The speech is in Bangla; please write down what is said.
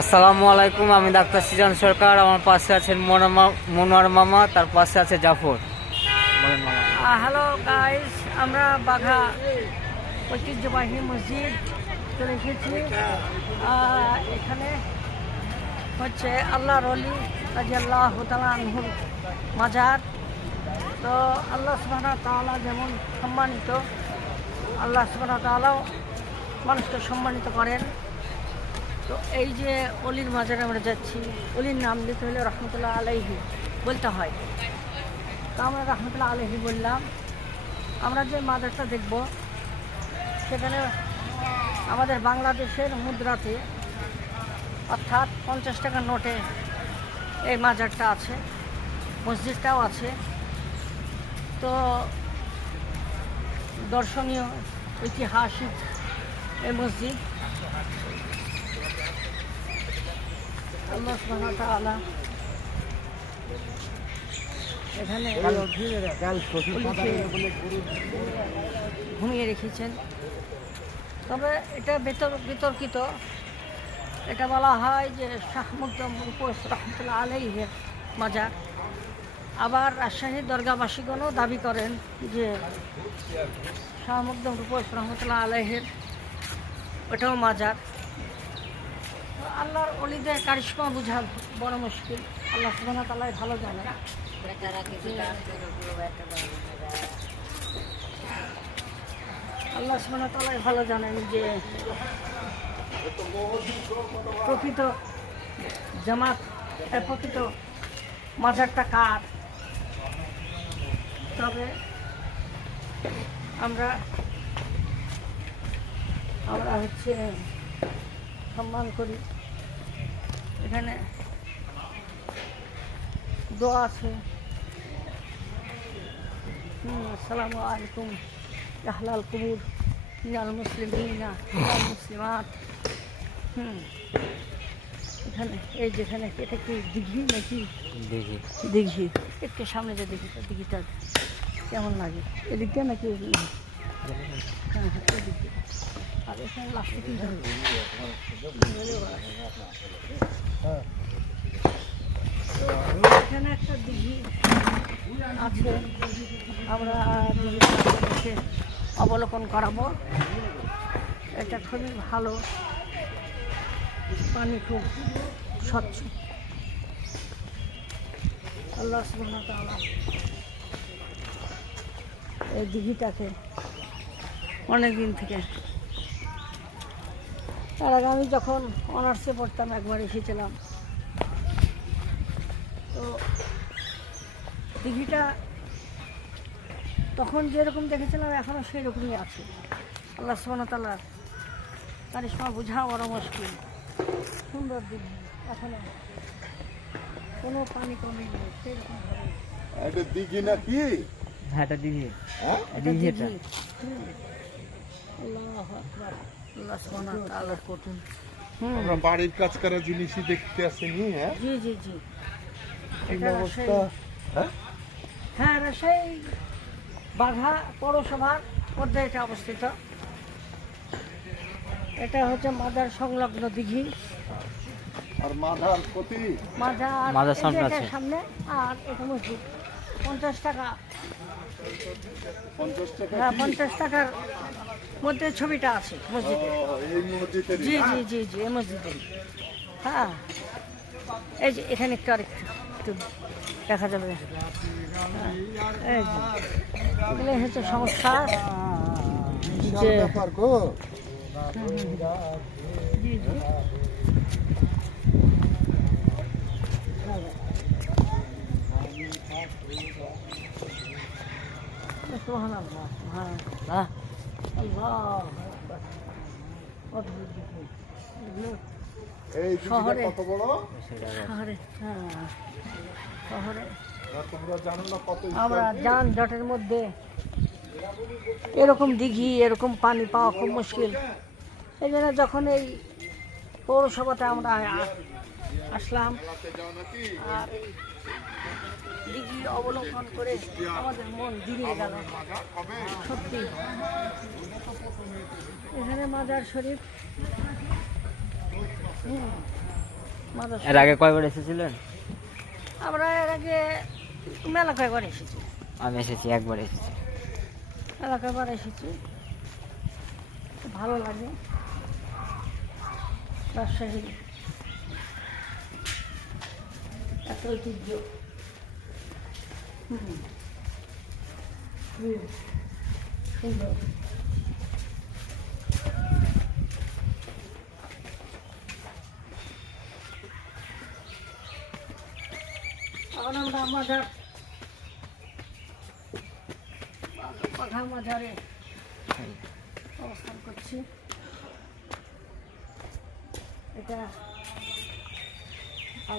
আসসালামু আলাইকুম, আমি ডাক্তার সিজান সরকার। আমার পাশে আছেন মনোয়ার মামা, তার পাশে আছে জাফর। বলেন মামা। হ্যালো গাইস, আমরা বাঘা ঐতিহ্যবাহী মসজিদ চলে এসেছি। এখানে হচ্ছে আল্লাহর ওলি রাদিয়াল্লাহু তাআলা আনহুর মাজার। তো আল্লাহ সুবহানাহু ওয়া তাআলা যেমন সম্মানিত, আল্লাহ সুবহানাহু ওয়া তাআলাও মানুষকে সম্মানিত করেন। তো এই যে অলির মাজারে আমরা যাচ্ছি, অলির নাম দিতে হলে রহমতুল্লাহ আলাইহি বলতে হয়। তো আমরা রহমতুল্লাহ আলাইহি বললাম। আমরা যে মাজারটা দেখব সেখানে আমাদের বাংলাদেশের মুদ্রাতে অর্থাৎ 50 টাকার নোটে এই মাজারটা আছে, মসজিদটাও আছে। তো দর্শনীয় ঐতিহাসিক এই মসজিদ। আল্লাহ সুবহানাহু ওয়া তাআলা এখানে ঘুমিয়ে রেখেছেন। তবে এটা বিতর্কিত। এটা বলা হয় যে শাহ মুকদ্দম রূপস রহমতুল্লাহ আলাইহির মাজার। আবার রাজশাহীর দরগাবাসীগণও দাবি করেন যে শাহ মুকদ্দম রূপস রহমতুল্লাহ আলাইহির ওটাও মাজার। আল্লাহর ওলিদের কারিশমা বোঝা বড় মুশকিল। আল্লাহ সুবহানাহু ওয়া তাআলা ভালো জানে। আল্লাহ সুবহানাহু ওয়া তাআলা ভালো জানেন যে প্রকৃত জামাত, প্রকৃত মাজারটা কার। তবে আমরা হচ্ছে সম্মান করি। এখানে দোয়া আছে। আসসালামু আলাইকুম আহলাল কুবুর মিনাল মুসলিমিনা মিনাল মুসলিমাত। এখানে এই যেখানে এটা কি দিঘি নাকি? দিঘি। একটু সামনে যে দিঘিটা কেমন লাগে, এদিক দিয়ে নাকি? হ্যাঁ, এদিক দিয়ে। আর এখানে লাস্টে কি এখানে একটা দিঘি আছে, আমরা দিঘিটাকে অবলোকন করাবো। এটা খুবই ভালো, পানি খুব স্বচ্ছ। আল্লাহ সুবহানাহু ওয়া তাআলা এই দিঘিটাকে অনেক দিন থেকে, তার আগে আমি যখন অনার্সে পড়তাম একবার এসেছিলাম। তো দিঘিটা তখন যেরকম দেখেছিলাম এখনও সেই রকমই আছে। আল্লাহ সুবহানাহু ওয়া তাআলার কারিশমা বোঝা বড় মুশকিল। সুন্দর দিঘি, এখনো কোনো পানি কমে নেই সেরকম। এটা দিঘি নাকি? হ্যাঁ, এটা দিঘি। এটা দিঘি। আল্লাহু আকবার। আল্লাহ সুবহানাহু ওয়া তাআলা কঠিন। আমরা বাড়ির কাজ করা জিনিসই দেখতে আসেনি। হ্যাঁ, জি জি জি। এই এটা অবস্থা। হ্যাঁ, হ্যাঁ, রাজশাহী বাঘা পৌরসভার মধ্যে এটা অবস্থিত। এটা হচ্ছে মাজার সংলগ্ন দিঘি। আর মাধার প্রতি মাজার সামনে আছে। সামনে। আর এটা মসজিদ 50 টাকা। 50 টাকা। হ্যাঁ, 50 টাকার মধ্যে ছবিটা আছে মসজিদে। এই মসজিদের। জি জি জি জি, এই মসজিদে। হ্যাঁ, এই যে এখানে একটু দেখা যাবে। হ্যাঁ, এই যে এগুলো হচ্ছে সমস্যা যে ব্যাপার গো। জি জি। সুবহানাল্লাহ। হ্যাঁ, আল্লাহু আকবার। অদ্ভুত দিঘি। এগুলো এই দিঘিটা শহরে। কত বড়? শহরে, হ্যাঁ শহরে তোমরা জানো না কত? আমরা যানজটের মধ্যে এরকম দিঘি, এরকম পানি পাওয়া খুব মুশকিল। এই জন্য যখন এই পৌরসভাতে আমরা আসলাম আর দিঘি অবলোকন করে আমাদের মন জুড়িয়ে গেল। সত্যি এখানে মাজার শরীফ মাদ্রাসা। এর আগে কয়বার এসেছিলেন? আমরা এর আগে মেলা কয়েকবার এসেছি, আমি এসেছি, একবার এসেছি। মেলা কয়েকবার এসেছি, খুব ভালো লাগে। রাজশাহী এত ঐতিহ্য। সুন্দর। এখন আমরা আমাদের বাঘা মাজারে অবস্থান করছি। এটা